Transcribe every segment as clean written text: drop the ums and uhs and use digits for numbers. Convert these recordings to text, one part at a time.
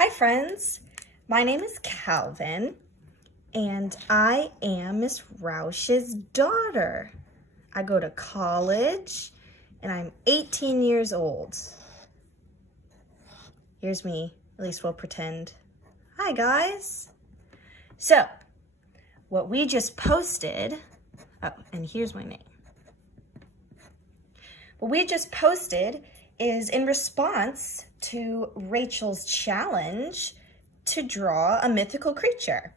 Hi friends, my name is Calvin and I am Miss Roush's daughter. I go to college and I'm 18 years old. Here's me, at least we'll pretend. Hi guys. So, what we just posted, oh, and here's my name. What we just posted is in response to Rachel's challenge to draw a mythical creature.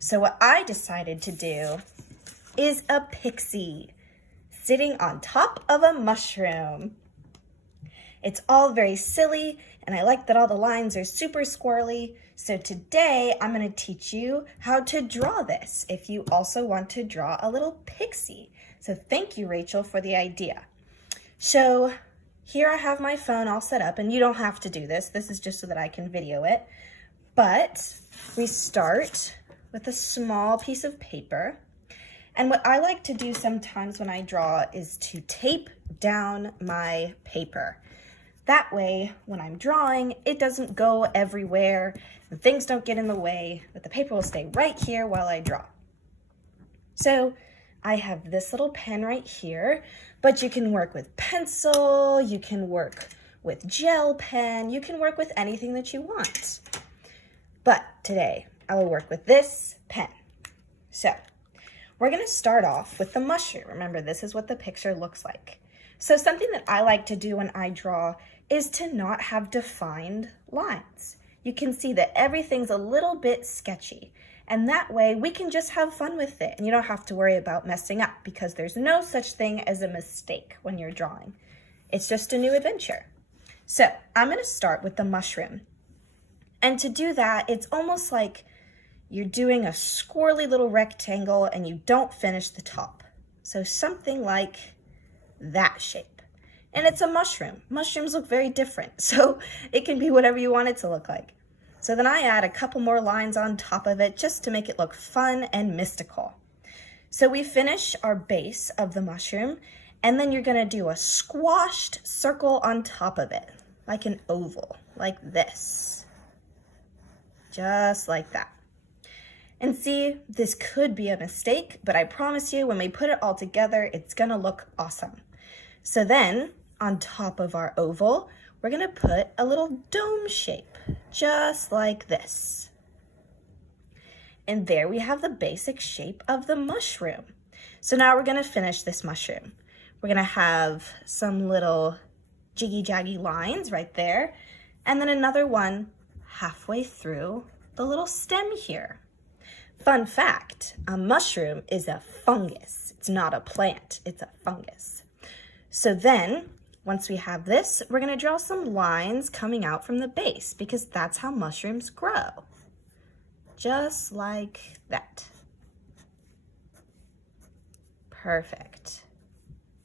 So what I decided to do is a pixie sitting on top of a mushroom. It's all very silly, and I like that all the lines are super squirrely. So today I'm going to teach you how to draw this if you also want to draw a little pixie. So thank you, Rachel, for the idea. So here I have my phone all set up, and you don't have to do this. This is just so that I can video it. But we start with a small piece of paper. And what I like to do sometimes when I draw is to tape down my paper. That way, when I'm drawing, it doesn't go everywhere and things don't get in the way, but the paper will stay right here while I draw. So I have this little pen right here, but you can work with pencil, you can work with gel pen, you can work with anything that you want. But today, I will work with this pen. So we're gonna start off with the mushroom. Remember, this is what the picture looks like. So something that I like to do when I draw is to not have defined lines. You can see that everything's a little bit sketchy. And that way we can just have fun with it and you don't have to worry about messing up because there's no such thing as a mistake when you're drawing. It's just a new adventure. So I'm gonna start with the mushroom. And to do that, it's almost like you're doing a squirrely little rectangle and you don't finish the top. So something like that shape. And it's a mushroom. Mushrooms look very different, so it can be whatever you want it to look like. So then I add a couple more lines on top of it just to make it look fun and mystical. So we finish our base of the mushroom, and then you're gonna do a squashed circle on top of it, like an oval, like this. Just like that. And see, this could be a mistake, but I promise you when we put it all together, it's gonna look awesome. So then, on top of our oval, we're gonna put a little dome shape, just like this. And there we have the basic shape of the mushroom. So now we're gonna finish this mushroom. We're gonna have some little jiggy-jaggy lines right there, and then another one halfway through the little stem here. Fun fact, a mushroom is a fungus. It's not a plant, it's a fungus. So then, once we have this, we're gonna draw some lines coming out from the base because that's how mushrooms grow. Just like that. Perfect.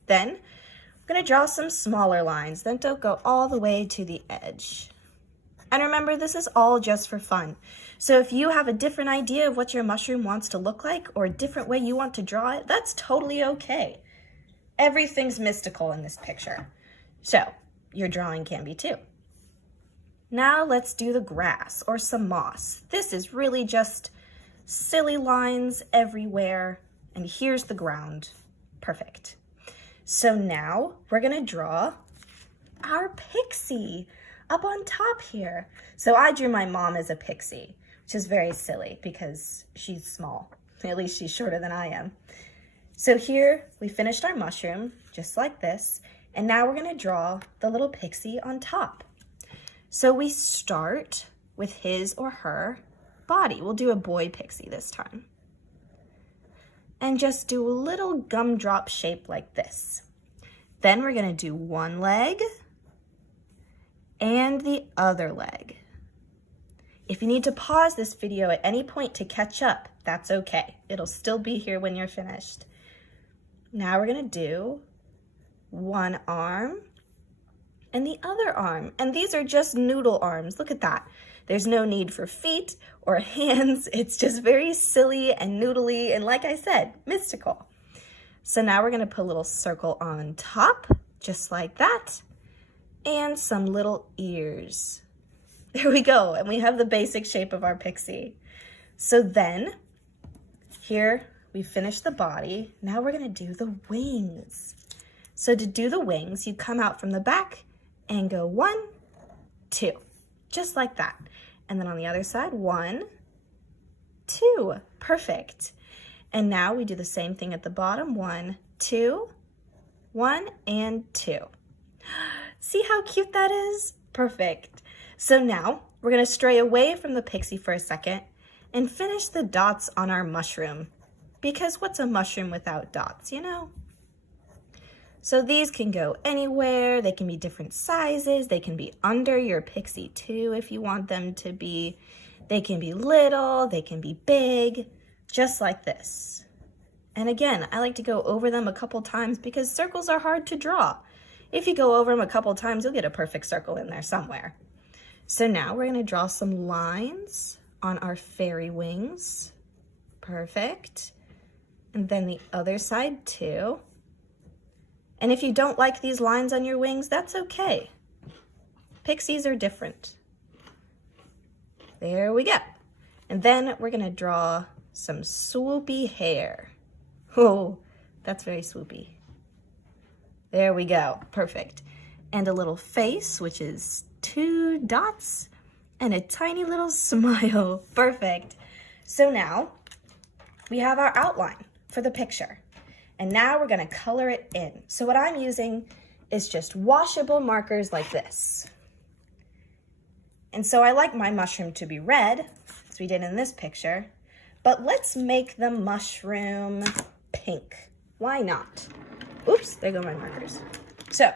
Then, we're gonna draw some smaller lines, then don't go all the way to the edge. And remember, this is all just for fun. So if you have a different idea of what your mushroom wants to look like or a different way you want to draw it, that's totally okay. Everything's mystical in this picture. So your drawing can be too. Now let's do the grass or some moss. This is really just silly lines everywhere. And here's the ground. Perfect. So now we're gonna draw our pixie up on top here. So I drew my mom as a pixie, which is very silly because she's small. At least she's shorter than I am. So here we finished our mushroom, just like this, and now we're gonna draw the little pixie on top. So we start with his or her body. We'll do a boy pixie this time. And just do a little gumdrop shape like this. Then we're gonna do one leg and the other leg. If you need to pause this video at any point to catch up, that's okay. It'll still be here when you're finished. Now we're gonna do one arm and the other arm. And these are just noodle arms. Look at that. There's no need for feet or hands. It's just very silly and noodly and, like I said, mystical. So now we're gonna put a little circle on top, just like that, and some little ears. There we go. And we have the basic shape of our pixie. So then here we finished the body. Now we're going to do the wings. So to do the wings, you come out from the back and go 1, 2, just like that. And then on the other side, 1, 2, perfect. And now we do the same thing at the bottom, 1, 2, 1, and 2. See how cute that is? Perfect. So now we're gonna stray away from the pixie for a second and finish the dots on our mushroom. Because what's a mushroom without dots, you know? So these can go anywhere. They can be different sizes. They can be under your pixie too if you want them to be. They can be little, they can be big, just like this. And again, I like to go over them a couple times because circles are hard to draw. If you go over them a couple times, you'll get a perfect circle in there somewhere. So now we're gonna draw some lines on our fairy wings. Perfect. And then the other side too. And if you don't like these lines on your wings, that's okay. Pixies are different. There we go. And then we're gonna draw some swoopy hair. Oh, that's very swoopy. There we go, perfect. And a little face, which is 2 dots and a tiny little smile, perfect. So now we have our outline for the picture. And now we're gonna color it in. So what I'm using is just washable markers like this. And so I like my mushroom to be red, as we did in this picture, but let's make the mushroom pink. Why not? Oops, there go my markers. So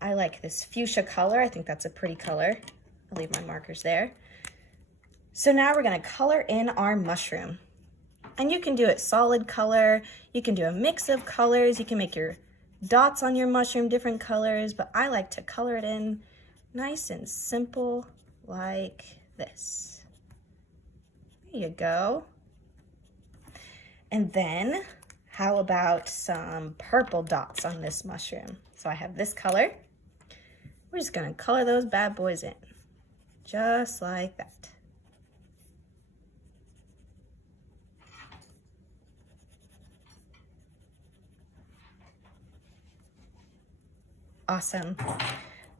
I like this fuchsia color. I think that's a pretty color. I'll leave my markers there. So now we're gonna color in our mushroom. And you can do it solid color, you can do a mix of colors, you can make your dots on your mushroom different colors, but I like to color it in nice and simple like this. There you go. And then how about some purple dots on this mushroom? So I have this color. We're just gonna color those bad boys in, just like that. Awesome.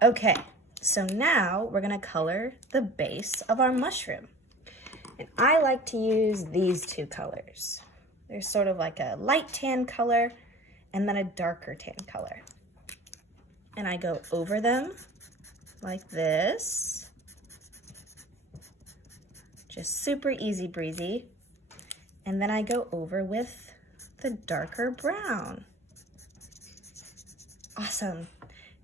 Okay, so now we're gonna color the base of our mushroom. And I like to use these 2 colors. There's sort of like a light tan color and then a darker tan color. And I go over them like this. Just super easy breezy. And then I go over with the darker brown. Awesome.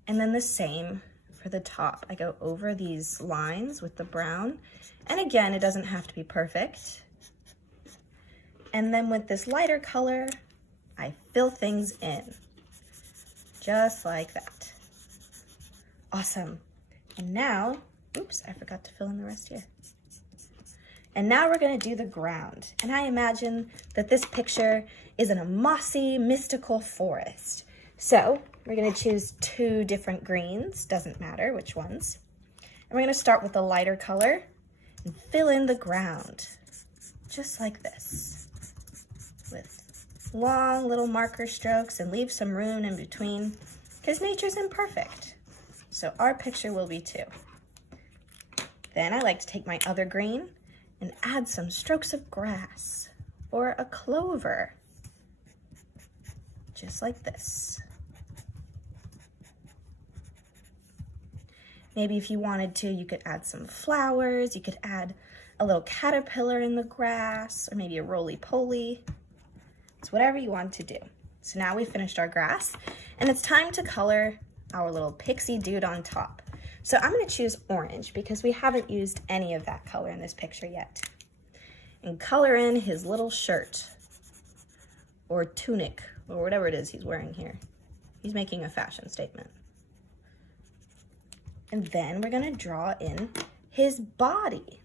And then the same for the top. I go over these lines with the brown. And again, it doesn't have to be perfect. And then with this lighter color, I fill things in, just like that. Awesome. And now, oops, I forgot to fill in the rest here. And now we're gonna do the ground. And I imagine that this picture is in a mossy, mystical forest. So we're gonna choose 2 different greens, doesn't matter which ones. And we're gonna start with the lighter color and fill in the ground, just like this, with long little marker strokes, and leave some room in between, because nature's imperfect. So our picture will be too. Then I like to take my other green and add some strokes of grass or a clover, just like this. Maybe if you wanted to, you could add some flowers, you could add a little caterpillar in the grass, or maybe a roly-poly. It's whatever you want to do. So now we finished our grass, and it's time to color our little pixie dude on top. So I'm gonna choose orange because we haven't used any of that color in this picture yet. And color in his little shirt, or tunic, or whatever it is he's wearing here. He's making a fashion statement. And then we're gonna draw in his body.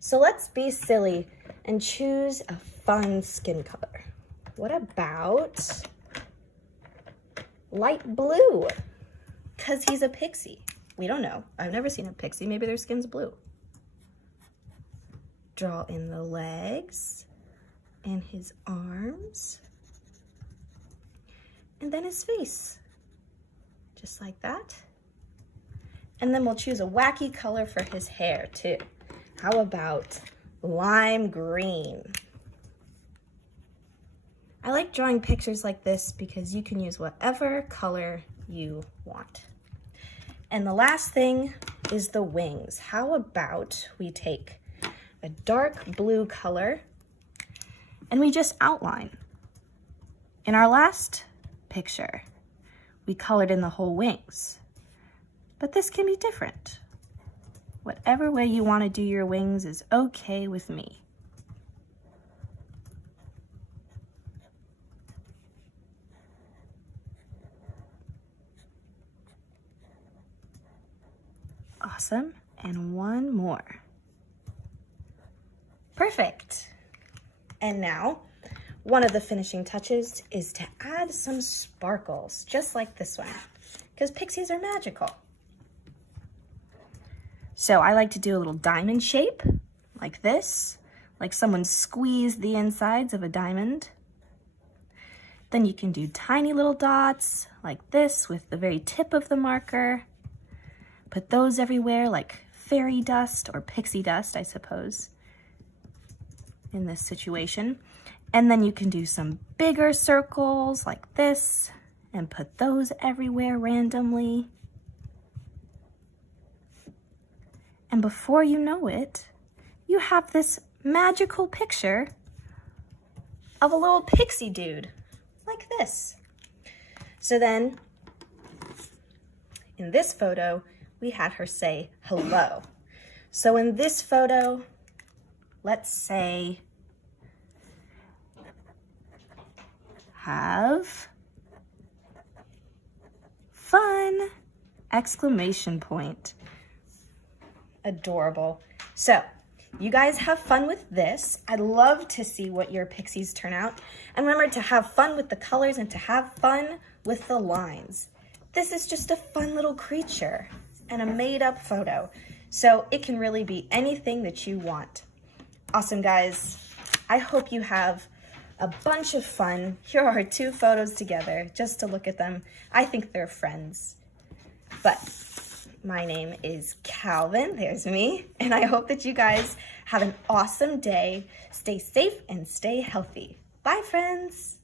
So let's be silly and choose a fun skin color. What about light blue? Because he's a pixie. We don't know. I've never seen a pixie. Maybe their skin's blue. Draw in the legs and his arms. And then his face. Just like that. And then we'll choose a wacky color for his hair too. How about lime green? I like drawing pictures like this because you can use whatever color you want. And the last thing is the wings. How about we take a dark blue color and we just outline. In our last picture, we colored in the whole wings, but this can be different. Whatever way you want to do your wings is okay with me. Awesome, and one more. Perfect. And now, one of the finishing touches is to add some sparkles, just like this one, because pixies are magical. So I like to do a little diamond shape, like this, like someone squeezed the insides of a diamond. Then you can do tiny little dots, like this, with the very tip of the marker. Put those everywhere, like fairy dust or pixie dust, I suppose, in this situation. And then you can do some bigger circles like this and put those everywhere randomly. And before you know it, you have this magical picture of a little pixie dude like this. So then, in this photo, we had her say hello. So in this photo, let's say, have fun! Exclamation point. Adorable. So, you guys have fun with this. I'd love to see what your pixies turn out. And remember to have fun with the colors and to have fun with the lines. This is just a fun little creature and a made-up photo. So it can really be anything that you want. Awesome, guys. I hope you have a bunch of fun. Here are 2 photos together just to look at them. I think they're friends. But my name is Calvin, there's me, and I hope that you guys have an awesome day. Stay safe and stay healthy. Bye, friends.